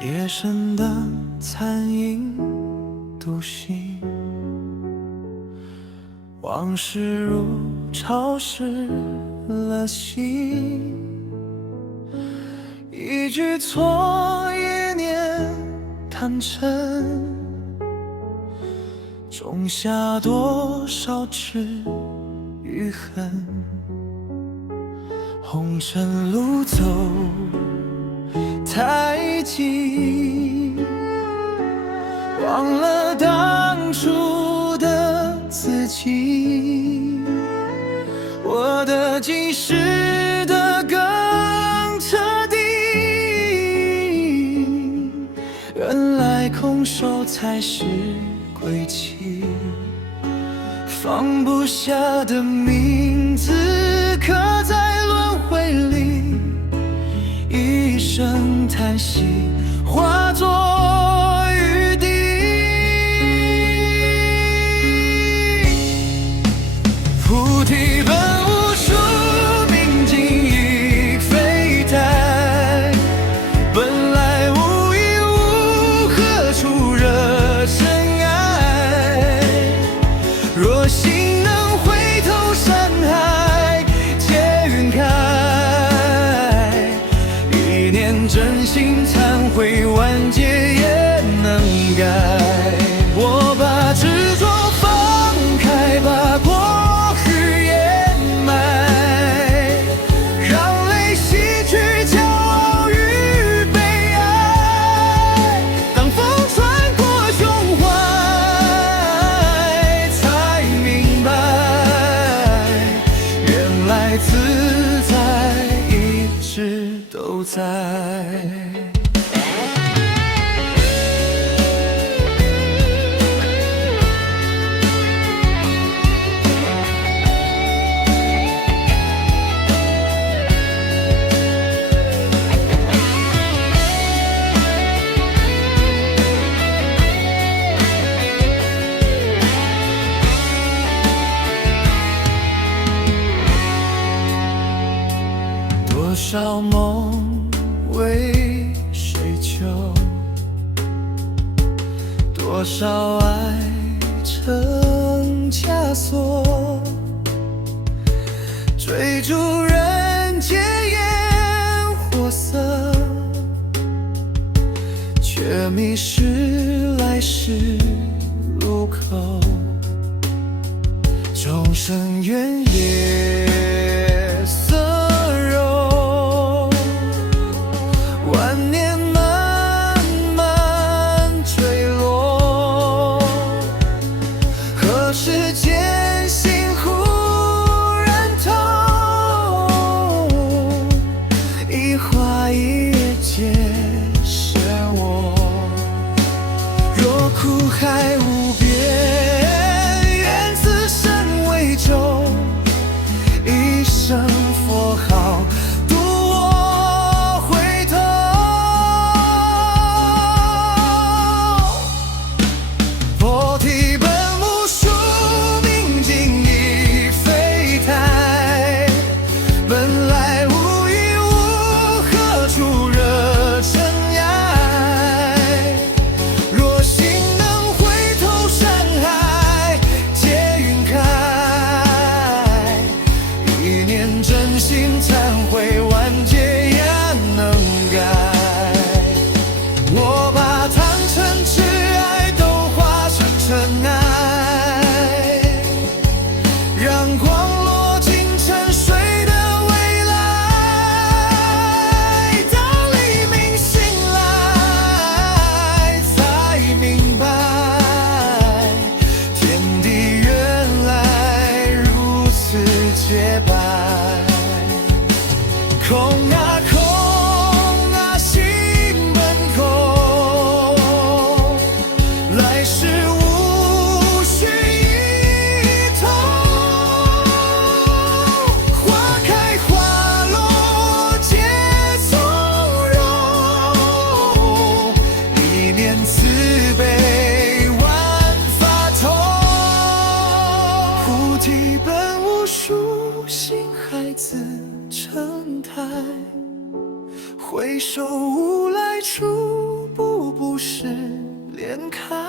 夜深的残影独行，往事如潮湿了心，一句错一念贪嗔，种下多少痴与恨。红尘路走太急，忘了当初的自己，我的今世的更彻底。原来空手才是归期，放不下的名字刻在轮回里，一声叹息化作雨滴。菩提本无树，明镜亦非台，本来无一物，何处惹尘埃？若心能回头，山海皆云开，一念真心忏悔，万劫也能改。我把执着放开，把过去掩埋，让泪洗去骄傲与悲哀。当风穿过胸怀，才明白，原来自在一直都在。多少梦为谁求，多少爱成枷锁，追逐人间烟火色，却迷失来时路口。众生缘夜色柔，万年漫漫坠落，何时间心忽然透，一花一叶漩涡。若苦海无边，愿此生为舟，一声佛号渡我回头。菩提本无树，明镜亦非台，本来无一物，何处惹尘埃？若心能回手无来处，步步是连开。